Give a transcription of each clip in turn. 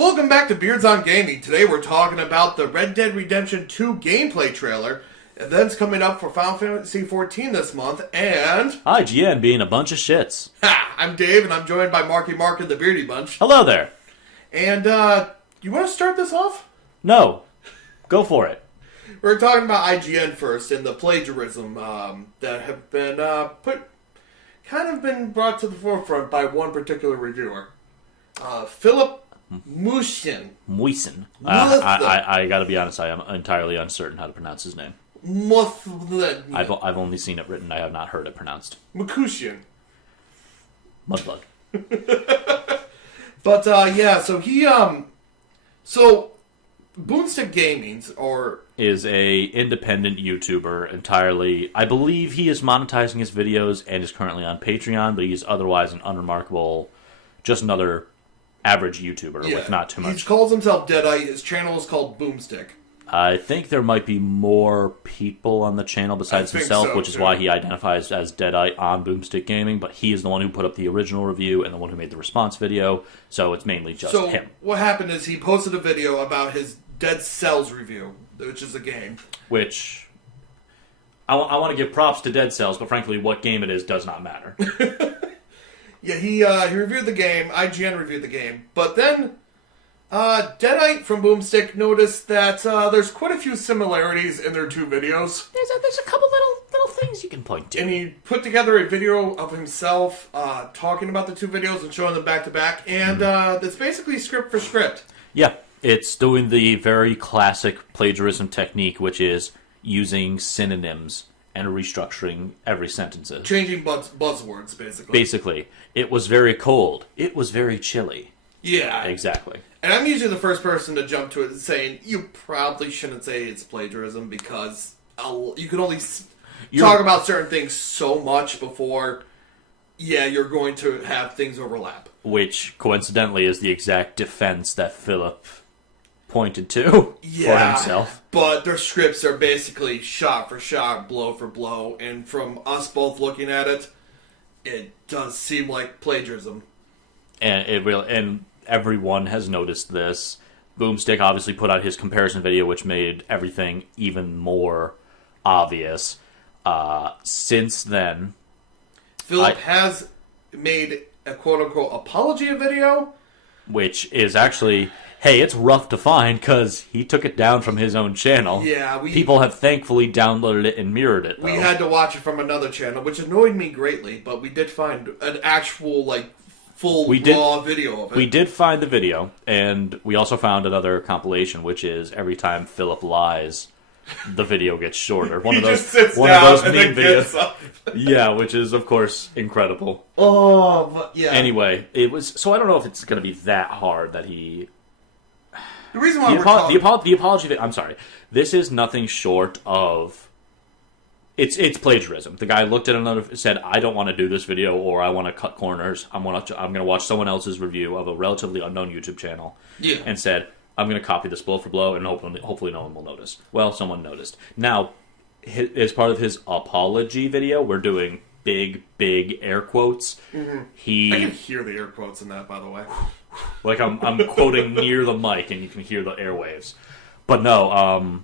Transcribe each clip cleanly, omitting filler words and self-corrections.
Welcome back to Beards on Gaming. Today we're talking about the Red Dead Redemption 2 gameplay trailer. Events coming up for Final Fantasy XIV this month, and... IGN being a bunch of shits. Ha! I'm Dave, and I'm joined by Marky Mark and the Beardy Bunch. Hello there. And, you want to start this off? No. Go for it. We're talking about IGN first, and the plagiarism that have been been brought to the forefront by one particular reviewer. Philip Musin. I gotta be honest, I am entirely uncertain how to pronounce his name. I've only seen it written, I have not heard it pronounced. Mukushin. Mudblood. But, yeah, so he, so, Boomstick Gaming, is a independent YouTuber entirely. I believe he is monetizing his videos and is currently on Patreon, but he's otherwise an unremarkable, just another average YouTuber with not too much. He calls himself Deadite. His channel is called Boomstick. I think there might be more people on the channel besides himself, which is why he identifies as Deadite on Boomstick Gaming, but he is the one who put up the original review and the one who made the response video, so it's mainly just him. What happened is he posted a video about his Dead Cells review, which is a game. Which, I want to give props to Dead Cells, but frankly, what game it is does not matter. Yeah, he reviewed the game, IGN reviewed the game, but then Deadite from Boomstick noticed that there's quite a few similarities in their two videos. There's a couple little things you can point to. And he put together a video of himself talking about the two videos and showing them back to back, and it's basically script for script. Yeah, it's doing the very classic plagiarism technique, which is using synonyms and restructuring every sentence. Changing buzzwords, basically. Basically. It was very cold. It was very chilly. Yeah. Exactly. And I'm usually the first person to jump to it saying, you probably shouldn't say it's plagiarism because you can only talk about certain things so much before, you're going to have things overlap. Which, coincidentally, is the exact defense that Philip pointed to for himself. But their scripts are basically shot for shot, blow for blow, and from us both looking at it, it does seem like plagiarism. And everyone has noticed this. Boomstick obviously put out his comparison video, which made everything even more obvious. Since then, Philip has made a quote-unquote apology video, which is actually, hey, it's rough to find because he took it down from his own channel. Yeah, people have thankfully downloaded it and mirrored it, though. We had to watch it from another channel, which annoyed me greatly, but we did find an actual, raw video of it. We did find the video, and we also found another compilation, which is every time Philip lies, the video gets shorter. One of those meme videos. Yeah, which is of course incredible. Oh, but yeah. Anyway, it was so I don't know if it's going to be that hard that he. The reason why the apology. I'm sorry. This is nothing short of. It's plagiarism. The guy looked at another, said, "I don't want to do this video, or I want to cut corners. I'm going to watch someone else's review of a relatively unknown YouTube channel," and said, "I'm going to copy this blow for blow, and hopefully no one will notice." Well, someone noticed. Now, as part of his apology video, we're doing big air quotes. Mm-hmm. I can hear the air quotes in that, by the way. Like I'm quoting near the mic, and you can hear the airwaves. But no,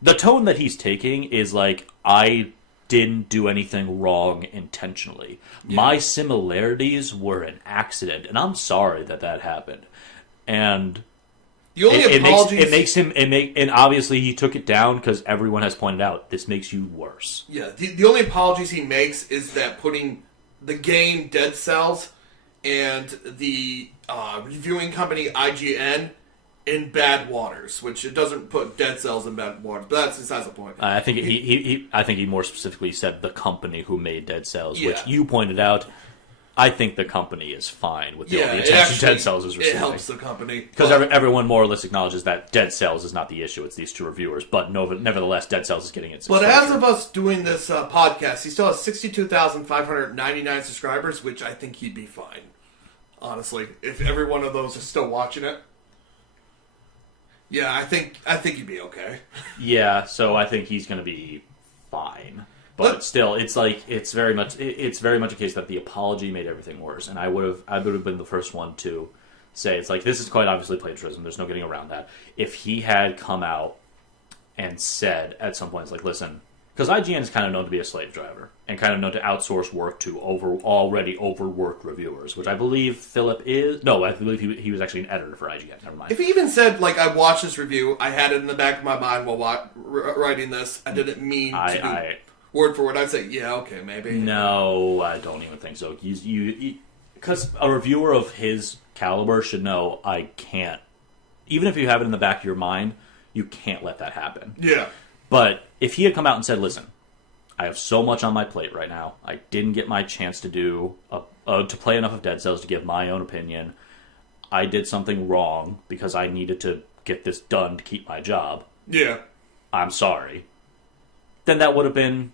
the tone that he's taking is like, I didn't do anything wrong intentionally. Yeah. My similarities were an accident, and I'm sorry that happened. And the only apologies... and obviously he took it down because everyone has pointed out, this makes you worse. Yeah, the only apologies he makes is that putting the game Dead Cells and the reviewing company IGN in bad waters, which it doesn't put Dead Cells in bad waters, but that's besides the point. I think he more specifically said the company who made Dead Cells, which you pointed out. I think the company is fine with the attention Dead Cells is receiving. It helps the company. Because everyone more or less acknowledges that Dead Cells is not the issue, it's these two reviewers. But nevertheless, Dead Cells is getting its But as of us doing this podcast, he still has 62,599 subscribers, which I think he'd be fine. Honestly, if every one of those is still watching it. Yeah, I think he'd be okay. Yeah, so I think he's going to be fine. But still, it's very much a case that the apology made everything worse, and I would have been the first one to say it's like, this is quite obviously plagiarism. There's no getting around that. If he had come out and said at some point, it's like, listen, because IGN is kind of known to be a slave driver and kind of known to outsource work to already overworked reviewers, which I believe Philip is. No, I believe he was actually an editor for IGN. Never mind. If he even said, like, I watched this review, I had it in the back of my mind while writing this, I didn't mean to do word for word, I'd say, yeah, okay, maybe. No, I don't even think so. Because a reviewer of his caliber should know I can't. Even if you have it in the back of your mind, you can't let that happen. Yeah. But if he had come out and said, listen, I have so much on my plate right now. I didn't get my chance to to play enough of Dead Cells to give my own opinion. I did something wrong because I needed to get this done to keep my job. Yeah. I'm sorry. Then that would have been...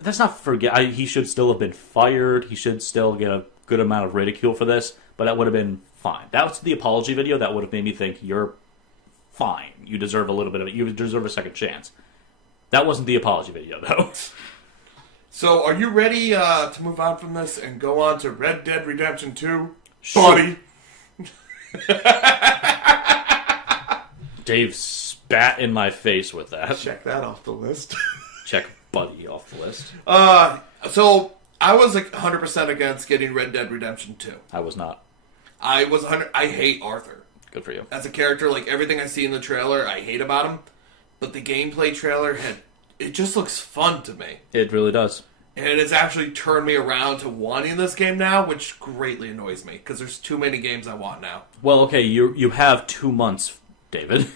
That's not he should still have been fired. He should still get a good amount of ridicule for this, but that would have been fine. That was the apology video that would have made me think, you're fine. You deserve a little bit of it. You deserve a second chance. That wasn't the apology video, though. So, are you ready to move on from this and go on to Red Dead Redemption 2? Sure. Buddy! Dave spat in my face with that. Check that off the list. Check Buddy off the list. So, I was 100% against getting Red Dead Redemption 2. I was not. I hate Arthur. Good for you. As a character, like, everything I see in the trailer, I hate about him. But the gameplay trailer, it just looks fun to me. It really does. And it's actually turned me around to wanting this game now, which greatly annoys me, because there's too many games I want now. Well, okay, you have 2 months, David.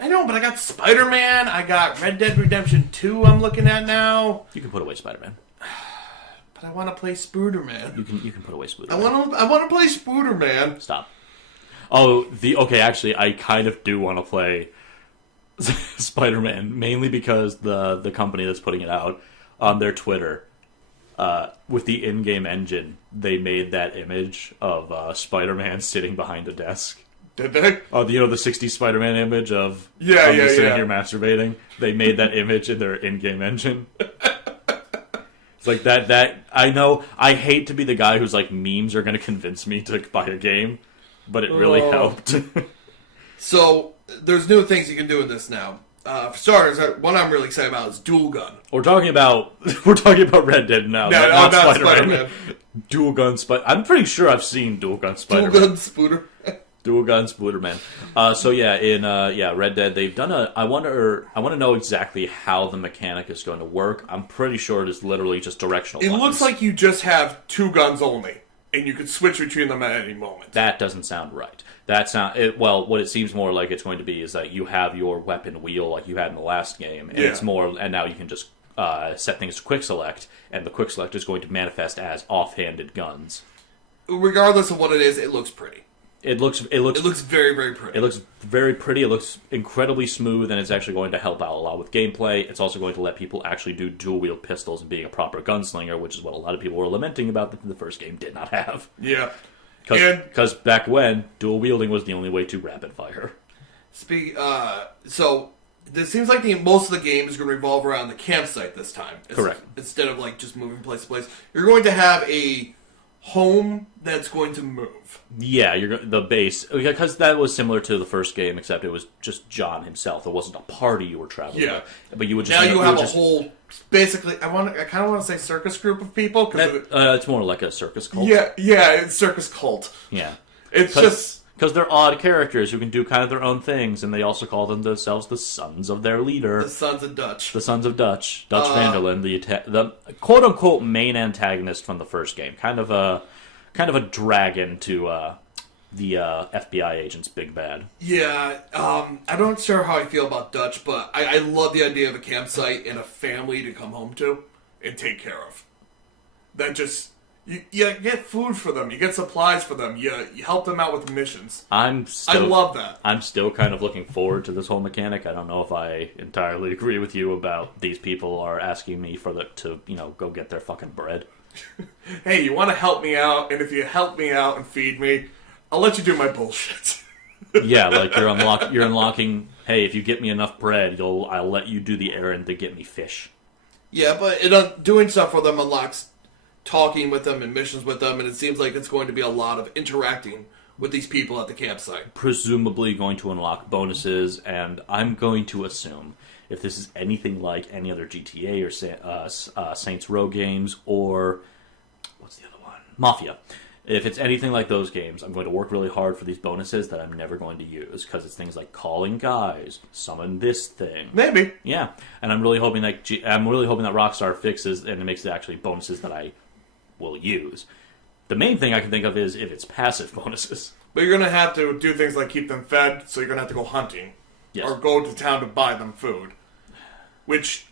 I know, but I got Spider-Man, I got Red Dead Redemption 2 I'm looking at now. You can put away Spider-Man. But I want to play Spooderman. You can put away Spooderman. I want to play Spooderman. Stop. Oh, okay, actually, I kind of do want to play Spider-Man, mainly because the company that's putting it out, on their Twitter, with the in-game engine, they made that image of Spider-Man sitting behind a desk. Did they? Oh, the 60s Spider-Man image of sitting here masturbating. They made that image in their in-game engine. It's like that. I know. I hate to be the guy who's like, memes are going to convince me to buy a game, but it really helped. So there's new things you can do with this now. For starters, one I'm really excited about is dual gun. We're talking about Red Dead now. No, not Spider-Man. Dual gun I'm pretty sure I've seen dual gun Spider-Man. Dual gun Spooder. Dual gun Spooderman. So yeah, in Red Dead, they've done I want to know exactly how the mechanic is going to work. I'm pretty sure it is literally just directional. It buttons. looks like you just have 2 guns only, and you could switch between them at any moment. That doesn't sound right. What it seems more like it's going to be is that you have your weapon wheel like you had in the last game, and it's more, and now you can just set things to quick select, and the quick select is going to manifest as offhanded guns. Regardless of what it is, it looks pretty. It looks very, very pretty. It looks very pretty. It looks incredibly smooth, and it's actually going to help out a lot with gameplay. It's also going to let people actually do dual-wield pistols and being a proper gunslinger, which is what a lot of people were lamenting about that the first game did not have. Yeah. Because back when, dual-wielding was the only way to rapid-fire. So, it seems like most of the game is going to revolve around the campsite this time. Correct. Instead of just moving place to place. You're going to have a home that's going to move. Yeah, the base, because that was similar to the first game, except it was just John himself. It wasn't a party you were traveling with. But you would just have a whole, basically, I kind of want to say circus group of people. It's more like a circus cult. Yeah, it's circus cult. Yeah. It's just... Because they're odd characters who can do kind of their own things, and they also call themselves the sons of their leader. The Sons of Dutch. The Sons of Dutch. Dutch Vanderlyn, the quote-unquote main antagonist from the first game. Kind of a dragon to the FBI agent's big bad. Yeah, I'm not sure how I feel about Dutch, but I love the idea of a campsite and a family to come home to and take care of. That just... You get food for them. You get supplies for them. You help them out with missions. I love that. I'm still kind of looking forward to this whole mechanic. I don't know if I entirely agree with you about these people are asking me to go get their fucking bread. Hey, you want to help me out, and if you help me out and feed me, I'll let you do my bullshit. Yeah, like you're unlocking. Hey, if you get me enough bread, I'll let you do the errand to get me fish. Yeah, but doing stuff for them unlocks talking with them and missions with them, and it seems like it's going to be a lot of interacting with these people at the campsite. Presumably going to unlock bonuses, and I'm going to assume if this is anything like any other GTA or Saints Row games, or what's the other one? Mafia. If it's anything like those games, I'm going to work really hard for these bonuses that I'm never going to use, because it's things like calling guys, summon this thing. Maybe. Yeah, and I'm really hoping that Rockstar fixes and it makes it actually bonuses that I will use. The main thing I can think of is if it's passive bonuses. But you're going to have to do things like keep them fed, so you're going to have to go hunting. Yes. Or go to town to buy them food. Which,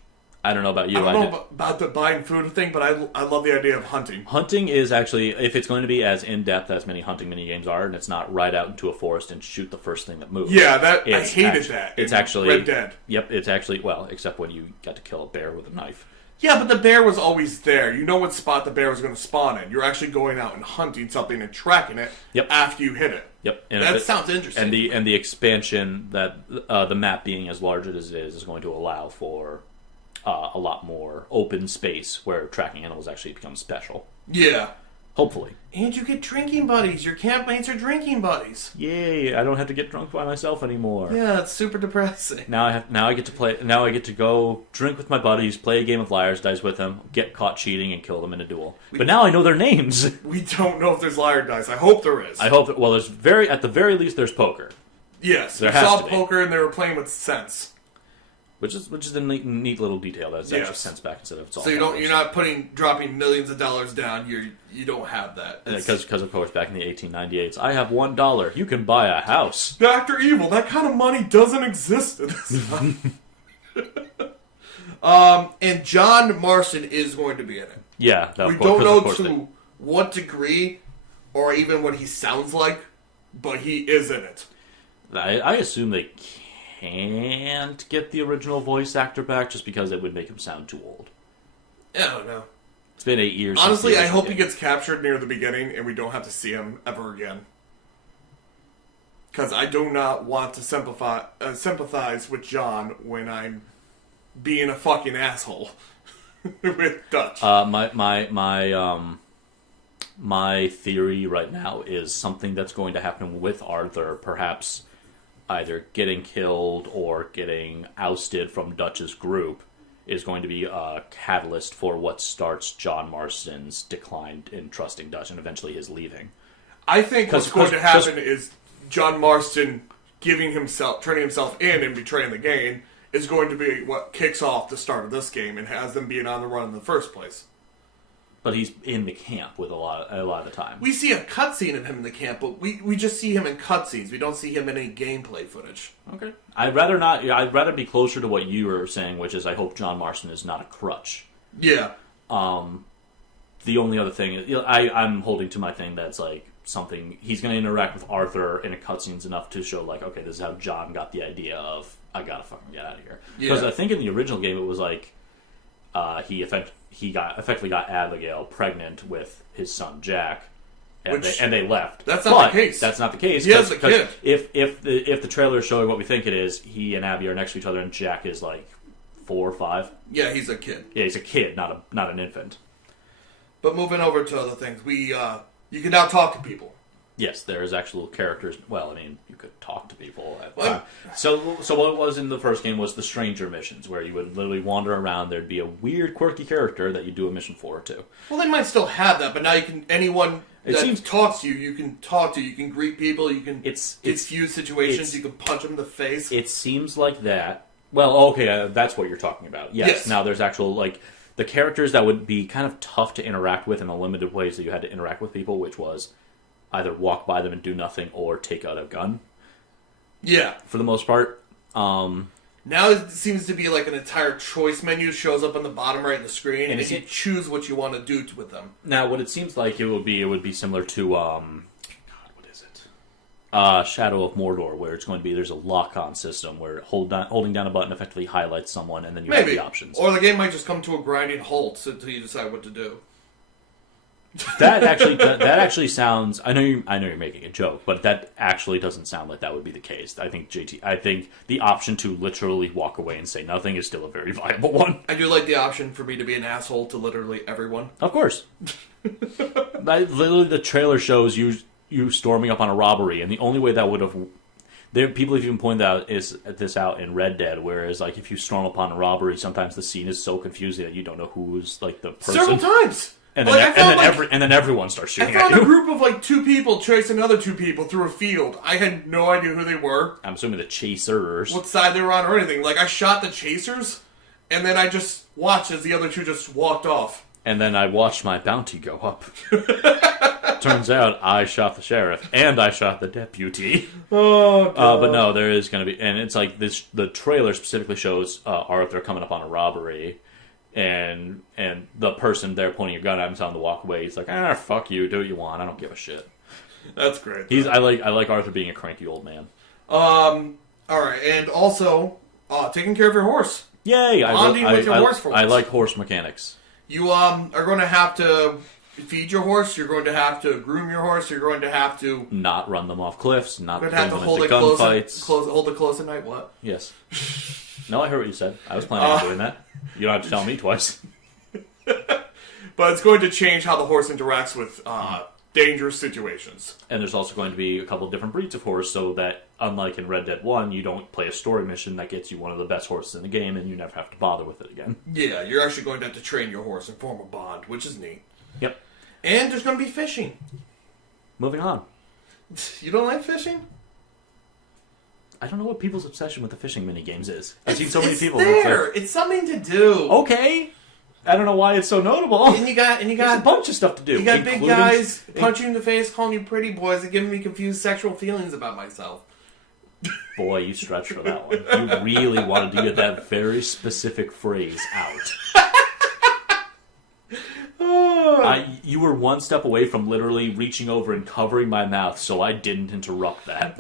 I don't know about you. I don't know about the buying food thing, but I love the idea of hunting. Hunting is actually, if it's going to be as in-depth as many hunting minigames are, and it's not ride out into a forest and shoot the first thing that moves. Yeah, I hated that. It's actually Red Dead. Yep, it's actually, well, except when you got to kill a bear with a knife. Yeah, but the bear was always there. You know what spot the bear was going to spawn in. You're actually going out and hunting something and tracking it after you hit it. Yep. And that sounds interesting. And the expansion that the map being as large as it is going to allow for a lot more open space where tracking animals actually becomes special. Yeah. Hopefully. And you get drinking buddies. Your campmates are drinking buddies. Yay! I don't have to get drunk by myself anymore. Yeah, it's super depressing. Now I get to go drink with my buddies, play a game of liar's dice with them, get caught cheating, and kill them in a duel. But now I know their names. We don't know if there's liar dice. I hope there is. I hope that, well, at the very least there's poker. Yes, there we saw poker and they were playing with sense. Which is a neat little detail that's extra sense back instead of it's all. So you're not dropping millions of dollars down. You don't have that because of course back in the 1898s, I have $1. You can buy a house. Dr. Evil, that kind of money doesn't exist in this time. And John Marston is going to be in it. Yeah, we don't know to what degree or even what he sounds like, but he is in it. I assume they can't get the original voice actor back just because it would make him sound too old. I don't know. It's been 8 years. Honestly, I hope he gets captured near the beginning and we don't have to see him ever again. Because I do not want to sympathize with John when I'm being a fucking asshole with Dutch. My theory right now is something that's going to happen with Arthur, perhaps either getting killed or getting ousted from Dutch's group, is going to be a catalyst for what starts John Marston's decline in trusting Dutch and eventually his leaving. I think what's going to happen is John Marston turning himself in and betraying the game is going to be what kicks off the start of this game and has them being on the run in the first place. But he's in the camp with a lot of the time. We see a cutscene of him in the camp, but we just see him in cutscenes. We don't see him in any gameplay footage. Okay. I'd rather be closer to what you were saying, which is I hope John Marston is not a crutch. Yeah. The only other thing, I'm holding to my thing that's like something he's going to interact with Arthur in a cutscenes enough to show like, okay, this is how John got the idea of I gotta fucking get out of here. Because I think in the original game it was like he effectively got Abigail pregnant with his son Jack, and they left. That's not the case. That's not the case. He has a kid. If the trailer is showing what we think it is, he and Abby are next to each other, and Jack is like 4 or 5. Yeah, he's a kid. Yeah, he's a kid, not an infant. But moving over to other things, you can now talk to people. Yes, there's actual characters. Well, I mean, you could talk to people. So what it was in the first game was the stranger missions, where you would literally wander around. There'd be a weird, quirky character that you do a mission for or two. Well, they might still have that, but now anyone that talks to you, you can talk to. You can greet people. You can diffuse situations. You can punch them in the face. It seems like that. Well, okay, that's what you're talking about. Yes. Now there's actual the characters that would be kind of tough to interact with in the limited ways that you had to interact with people, which was either walk by them and do nothing or take out a gun. Yeah. For the most part. Now it seems to be like an entire choice menu shows up on the bottom right of the screen, and you choose what you want to do with them. Now, what it seems like it would be similar to, what is it? Shadow of Mordor, where it's going to be, there's a lock-on system where holding down a button effectively highlights someone, and then you have the options. Or the game might just come to a grinding halt until you decide what to do. That actually sounds. I know you're making a joke, but that actually doesn't sound like that would be the case. I think the option to literally walk away and say nothing is still a very viable one. I do like the option for me to be an asshole to literally everyone. Of course. Literally, the trailer shows you you storming up on a robbery, and the only way that would have people have even pointed this out in Red Dead, whereas like if you storm upon a robbery, sometimes the scene is so confusing that you don't know who's like the person. Several times. And then everyone starts shooting at you. I found a group of like 2 people chasing another 2 people through a field. I had no idea who they were. I'm assuming the chasers. What side they were on or anything. Like I shot the chasers, and then I just watched as the other 2 just walked off. And then I watched my bounty go up. Turns out I shot the sheriff and I shot the deputy. Oh, God. But no, there is going to be, and it's like this. The trailer specifically shows Arthur coming up on a robbery, and the person there pointing a gun at him telling him to walk away. He's like, fuck you, do what you want. I don't give a shit. That's great. I like Arthur being a cranky old man. All right, and also taking care of your horse. Yay! Bonding with your horse for once. I like horse mechanics. You are going to have to feed your horse. You're going to have to groom your horse. You're going to have to not run them off cliffs. Not bring them into gunfights. Hold it close at night. What? Yes. No, I heard what you said. I was planning on doing that. You don't have to tell me twice. But it's going to change how the horse interacts with dangerous situations. And there's also going to be a couple of different breeds of horse, so that, unlike in Red Dead 1, you don't play a story mission that gets you one of the best horses in the game, and you never have to bother with it again. Yeah, you're actually going to have to train your horse and form a bond, which is neat. Yep. And there's going to be fishing. Moving on. You don't like fishing? I don't know what people's obsession with the fishing minigames is. I've seen so many people. There. It's something to do. Okay. I don't know why it's so notable. And you got There's a bunch of stuff to do. You got big guys punching you in the face, calling you pretty boys, and giving me confused sexual feelings about myself. Boy, you stretched for that one. You really wanted to get that very specific phrase out. You were one step away from literally reaching over and covering my mouth, so I didn't interrupt that.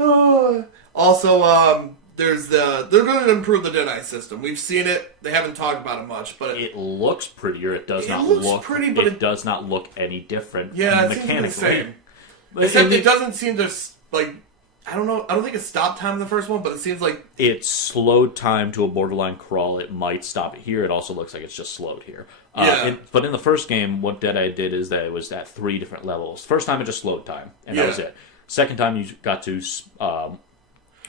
Also, they're going to improve the Deadeye system. We've seen it. They haven't talked about it much, but it looks prettier. It does not looks look pretty, but it does not look any different. Yeah, mechanically. it seems the same. Except it doesn't seem to like. I don't know. I don't think it stopped time in the first one, but it seems like it slowed time to a borderline crawl. It might stop it here. It also looks like it's just slowed here. But in the first game, what Deadeye did is that it was at 3 different levels. First time it just slowed time, and that was it. Second time you got to.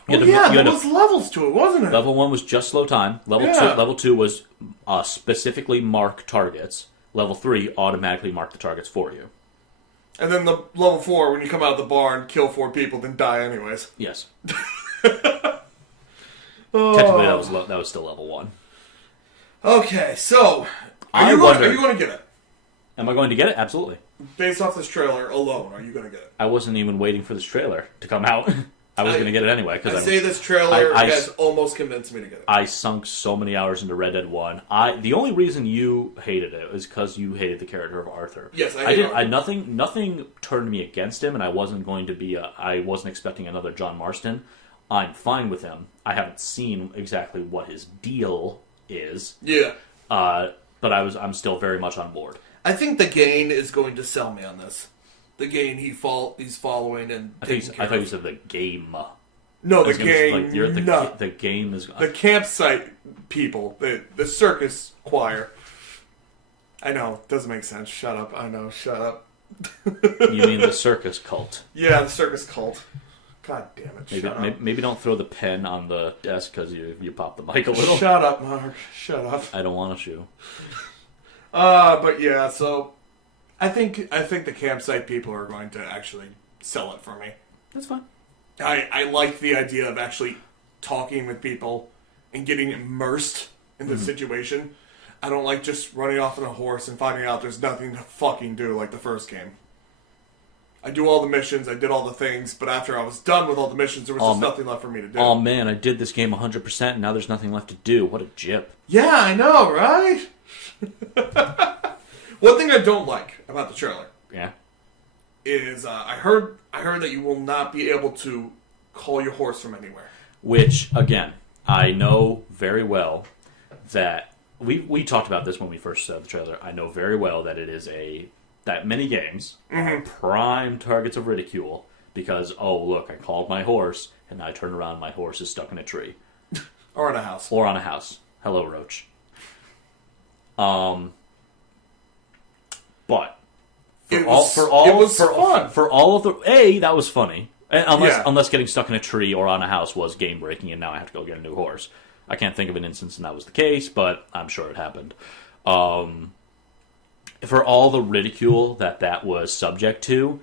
There was levels to it, wasn't it? Level 1 was just slow time. Level 2 was specifically mark targets. Level 3 automatically mark the targets for you. And then the level 4, when you come out of the bar and kill 4 people, then die anyways. Yes. Technically, that was still level 1. Okay, so are you going to get it? Am I going to get it? Absolutely. Based off this trailer alone, are you going to get it? I wasn't even waiting for this trailer to come out. I was going to get it anyway. This trailer has almost convinced me to get it. I sunk so many hours into Red Dead 1. The only reason you hated it was because you hated the character of Arthur. Yes, I did. Nothing turned me against him, and I wasn't expecting another John Marston. I'm fine with him. I haven't seen exactly what his deal is. Yeah. But I'm still very much on board. I think the Gain is going to sell me on this. The Gain he's following and taking care of. I thought you said the game. No, the Gain. The game is... The campsite people. The circus choir. I know. Doesn't make sense. Shut up. I know. Shut up. You mean the circus cult? Yeah, the circus cult. God damn it. Maybe don't throw the pen on the desk because you popped the mic a little. Shut up, Mark. Shut up. I don't want to shoot. But yeah, so... I think the campsite people are going to actually sell it for me. That's fine. I like the idea of actually talking with people and getting immersed in the situation. I don't like just running off on a horse and finding out there's nothing to fucking do like the first game. I do all the missions, I did all the things, but after I was done with all the missions, there was just nothing left for me to do. Oh man, I did this game 100% and now there's nothing left to do. What a jip. Yeah, I know, right? One thing I don't like about the trailer, is I heard that you will not be able to call your horse from anywhere. Which, again, I know very well that we talked about this when we first saw the trailer. I know very well that it is that many games are prime targets of ridicule because look, I called my horse and I turn around, my horse is stuck in a tree, or in a house, Hello, Roach. But It was fun. For all of the that was funny. Yeah. Unless getting stuck in a tree or on a house was game breaking, and now I have to go get a new horse. I can't think of an instance when that was the case, but I'm sure it happened. For all the ridicule that was subject to,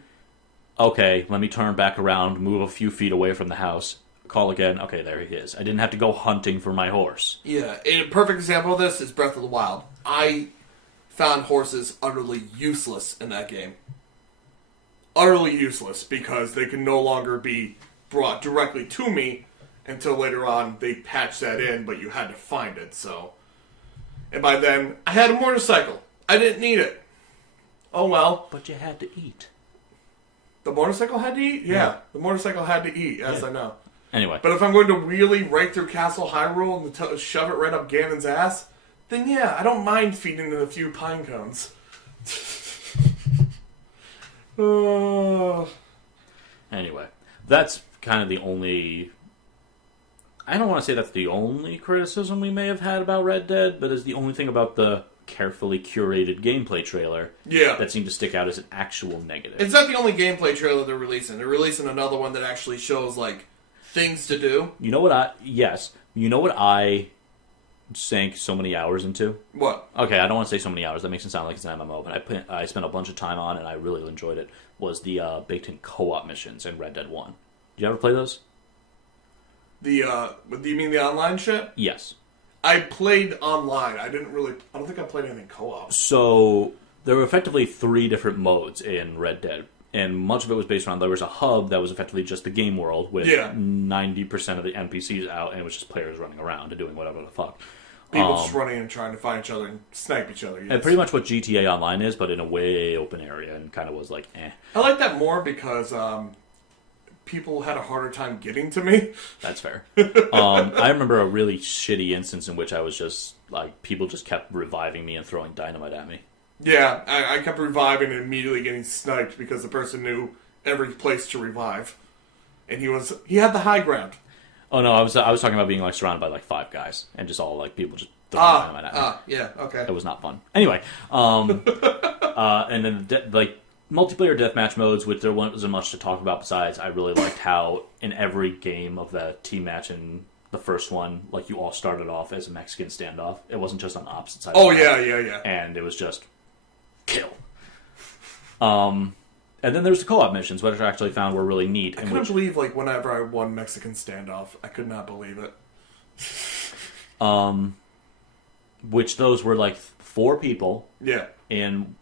okay, let me turn back around, move a few feet away from the house, call again. Okay, there he is. I didn't have to go hunting for my horse. Yeah, a perfect example of this is Breath of the Wild. I found horses utterly useless in that game. Utterly useless, because they can no longer be brought directly to me until later on they patched that in, but you had to find it, so... And by then, I had a motorcycle. I didn't need it. Oh well. But you had to eat. The motorcycle had to eat? Yeah. The motorcycle had to eat, as I know. Anyway. But if I'm going to wheelie right through Castle Hyrule and shove it right up Ganon's ass, then yeah, I don't mind feeding it a few pine cones. Anyway, that's kind of the only... I don't want to say that's the only criticism we may have had about Red Dead, but it's the only thing about the carefully curated gameplay trailer that seemed to stick out as an actual negative. It's not the only gameplay trailer they're releasing. They're releasing another one that actually shows, like, things to do. You know what I sank so many hours into? What? Okay, I don't want to say so many hours. That makes it sound like it's an MMO, but I spent a bunch of time on, and I really enjoyed it, was the baked-in co-op missions in Red Dead 1. Did you ever play those? Do you mean the online shit? Yes. I played online. I don't think I played anything co-op. So, there were effectively 3 different modes in Red Dead, and much of it was based around, there was a hub that was effectively just the game world, with 90% of the NPCs out, and it was just players running around and doing whatever the fuck. People just running and trying to find each other and snipe each other. Yes. And pretty much what GTA Online is, but in a way open area, and kind of was like, eh. I like that more because people had a harder time getting to me. That's fair. I remember a really shitty instance in which I was just, like, people just kept reviving me and throwing dynamite at me. Yeah, I kept reviving and immediately getting sniped because the person knew every place to revive. And he had the high ground. Oh no, I was talking about being, like, surrounded by, like, 5 guys, and just all, like, people just throwing dynamite at me. Yeah, okay. It was not fun. Anyway, and then, multiplayer deathmatch modes, which there wasn't much to talk about besides, I really liked how in every game of the team match in the first one, like, you all started off as a Mexican standoff. It wasn't just on the opposite side. Oh, yeah. And it was just kill. And then there's the co-op missions, which I actually found were really neat. I couldn't believe, like, whenever I won Mexican standoff, I could not believe it. Which those were, like, 4 people. Yeah. And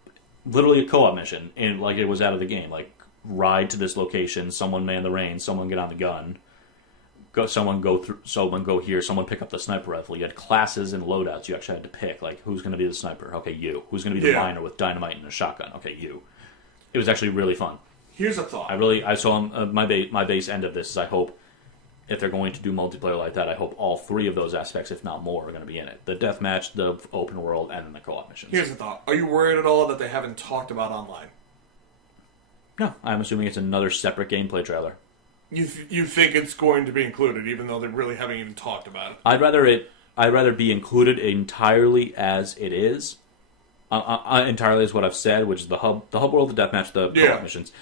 literally a co-op mission, and like it was out of the game. Like, ride to this location, someone man the reins, someone get on the gun, someone go here, someone pick up the sniper rifle. You had classes and loadouts you actually had to pick. Like, who's going to be the sniper? Okay, you. Who's going to be the miner with dynamite and a shotgun? Okay, you. It was actually really fun. Here's a thought. I saw my base end of this is I hope if they're going to do multiplayer like that, I hope all 3 of those aspects, if not more, are going to be in it. The deathmatch, the open world, and then the co-op missions. Here's the thought. Are you worried at all that they haven't talked about online? No, I'm assuming it's another separate gameplay trailer. You think it's going to be included, even though they really haven't even talked about it? I'd rather be included entirely as it is. Entirely is what I've said, which is the hub world, the deathmatch, the co-op missions.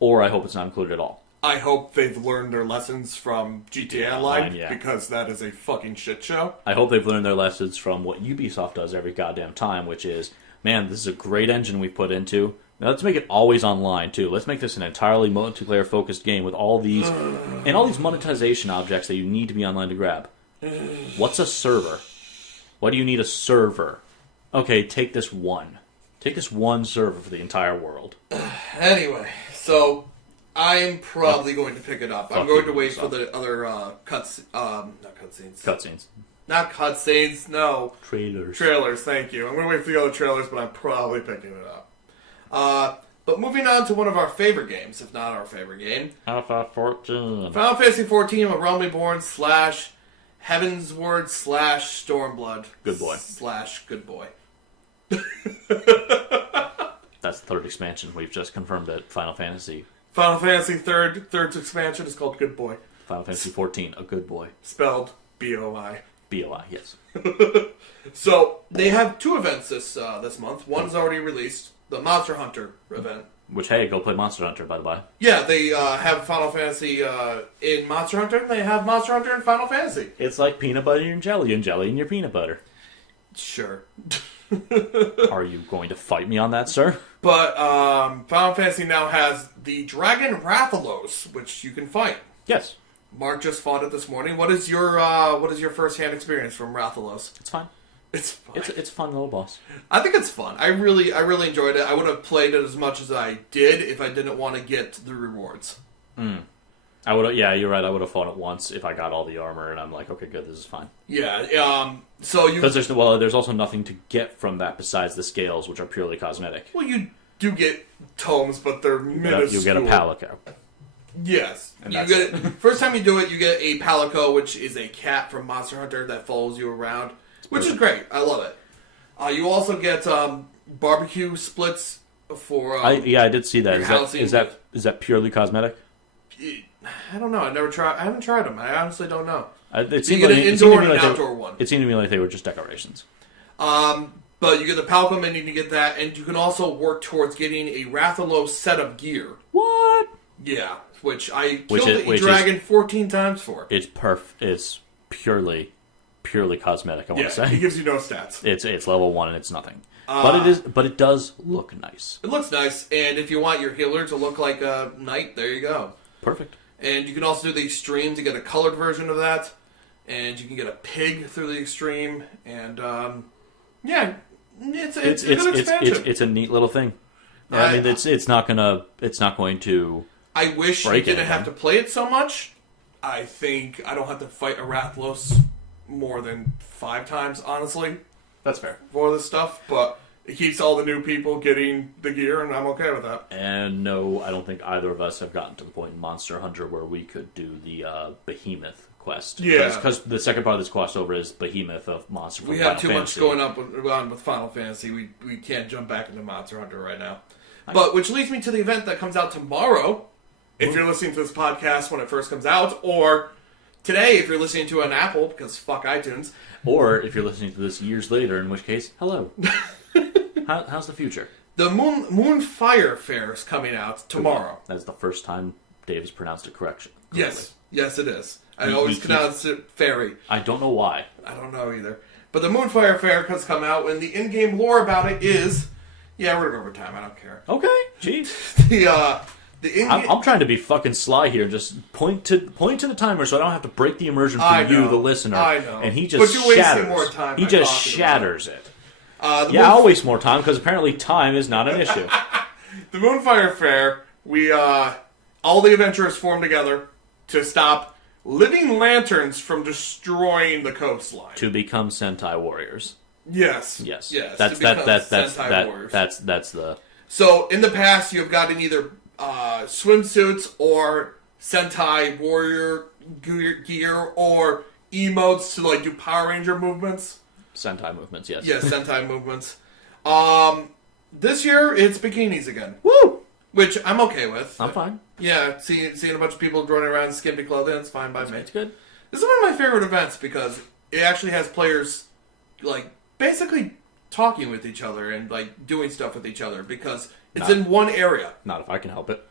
Or I hope it's not included at all. I hope they've learned their lessons from GTA Online, because that is a fucking shit show. I hope they've learned their lessons from what Ubisoft does every goddamn time, which is, man, this is a great engine we've put into. Now let's make it always online, too. Let's make this an entirely multiplayer-focused game with all these monetization objects that you need to be online to grab. What's a server? Why do you need a server? Okay, take this one. Take this one server for the entire world. Anyway, so I'm probably going to pick it up. I'm going to wait for the other not cutscenes. Cutscenes. Not cutscenes, no. Trailers. Trailers, thank you. I'm going to wait for the other trailers, but I'm probably picking it up. But moving on to one of our favorite games, if not our favorite game. Final Fantasy XIV. Final Fantasy XIV, A Realm Reborn / Heavensward / Stormblood. Good boy. / Good boy. That's the 3rd expansion. We've just confirmed it. Final Fantasy. Final Fantasy third expansion is called Good Boy. Final Fantasy XIV, A Good Boy. Spelled B-O-I. B-O-I, yes. So, they have 2 events this month. One's already released. the Monster Hunter event. Which, hey, go play Monster Hunter, by the way. Yeah, they have Final Fantasy in Monster Hunter, and they have Monster Hunter in Final Fantasy. It's like peanut butter and jelly in your peanut butter. Sure. Are you going to fight me on that, sir? But Final Fantasy now has the Dragon Rathalos, which you can fight. Yes. Mark just fought it this morning. What is your first-hand experience from Rathalos? It's fine. It's fun. It's a fun little boss. I think it's fun. I really enjoyed it. I would have played it as much as I did if I didn't want to get the rewards. I would. Yeah, you're right. I would have fought it once if I got all the armor, and I'm like, okay, good, this is fine. Yeah. So you because there's also nothing to get from that besides the scales, which are purely cosmetic. Well, you do get tomes, but they're minuscule. You get a palico. Yes. And you get it. First time you do it, you get a palico, which is a cat from Monster Hunter that follows you around, which is great. I love it. You also get barbecue splits for. I did see that. Is that purely cosmetic? I don't know. I haven't tried them. I honestly don't know. It you seemed get like, an indoor and an outdoor one. It seemed to me like they were just decorations. But you get the Palcom and you can get that, and you can also work towards getting a Rathalos set of gear. What? Yeah, which I killed the dragon 14 times for. It's purely cosmetic. I want to say it gives you no stats. It's level 1 and it's nothing. But it does look nice. It looks nice, and if you want your healer to look like a knight, there you go. Perfect. And you can also do the extreme to get a colored version of that, and you can get a pig through the extreme, and it's a good expansion. It's a neat little thing. I mean, it's not going to. I wish you didn't have to play it so much. I think I don't have to fight a Rathalos more than 5 times, honestly. That's fair. For this stuff, but it keeps all the new people getting the gear, and I'm okay with that. And no, I don't think either of us have gotten to the point in Monster Hunter where we could do the Behemoth quest. Yeah. Because the second part of this crossover is Behemoth of Monster Hunter. We have too much going on with Final Fantasy. We can't jump back into Monster Hunter right now. But which leads me to the event that comes out tomorrow, if you're listening to this podcast when it first comes out, or today if you're listening to an Apple, because fuck iTunes. Or if you're listening to this years later, in which case, hello. How's the future? The Moonfire Fair is coming out tomorrow. That's the first time Dave has pronounced it correctly. Yes, it is. I always pronounce it fairy. I don't know why. I don't know either. But the Moonfire Fair has come out, and the in-game lore about it is... Yeah, we're over time. I don't care. Okay, jeez. I'm trying to be fucking sly here. Just point to the timer so I don't have to break the immersion for you, the listener. I know. And he just shatters. More time he just shatters it. I'll waste more time because apparently time is not an issue. The Moonfire Fair, all the adventurers form together to stop living lanterns from destroying the coastline. To become Sentai warriors. Yes. That's the. So in the past, you've gotten either swimsuits or Sentai warrior gear or emotes to do Power Ranger movements. Sentai movements, yes. Yes, Sentai movements. This year it's bikinis again. Woo! Which I'm okay with. I'm fine. Yeah, seeing a bunch of people running around in skimpy clothing, it's fine by me. It's good. This is one of my favorite events because it actually has players basically talking with each other and doing stuff with each other because it's in one area. Not if I can help it.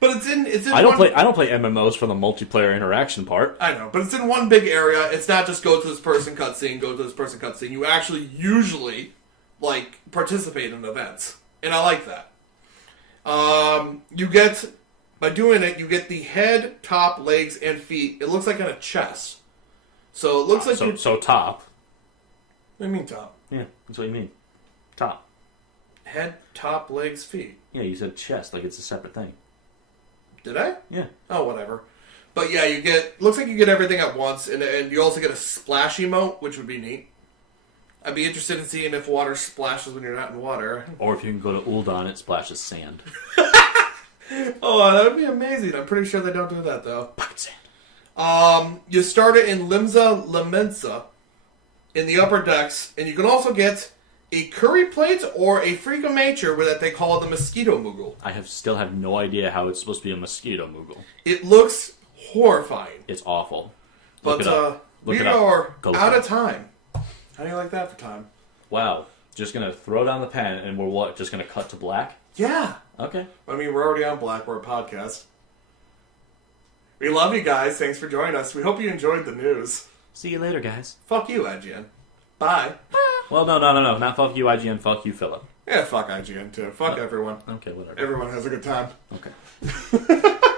But it's in I don't play MMOs for the multiplayer interaction part. I know, but it's in one big area. It's not just go to this person cutscene, go to this person cutscene. You actually usually participate in events. And I like that. By doing it, you get the head, top, legs, and feet. It looks like in a chess. So it looks like So top. What do you mean top? Yeah, that's what you mean. Top. Head, top, legs, feet. Yeah, you said chest like it's a separate thing. Did I? Yeah. Oh, whatever. But yeah, looks like you get everything at once, and you also get a splash emote, which would be neat. I'd be interested in seeing if water splashes when you're not in water. Or if you can go to Uldan, it splashes sand. Oh, that would be amazing. I'm pretty sure they don't do that, though. Pocket sand. You start it in Limsa Lamensa in the upper decks, and you can also get a curry plate or a freak of nature that they call the mosquito moogle. I still have no idea how it's supposed to be a mosquito moogle. It looks horrifying. It's awful. But we are out of time. How do you like that for time? Wow. Just gonna throw down the pen, and we're what? Just gonna cut to black? Yeah. Okay. I mean, we're already on black. We're a podcast. We love you guys. Thanks for joining us. We hope you enjoyed the news. See you later, guys. Fuck you, IGN. Bye. Well, no. Not fuck you, IGN. Fuck you, Philip. Yeah, fuck IGN too. Fuck everyone. Okay, whatever. Everyone has a good time. Okay.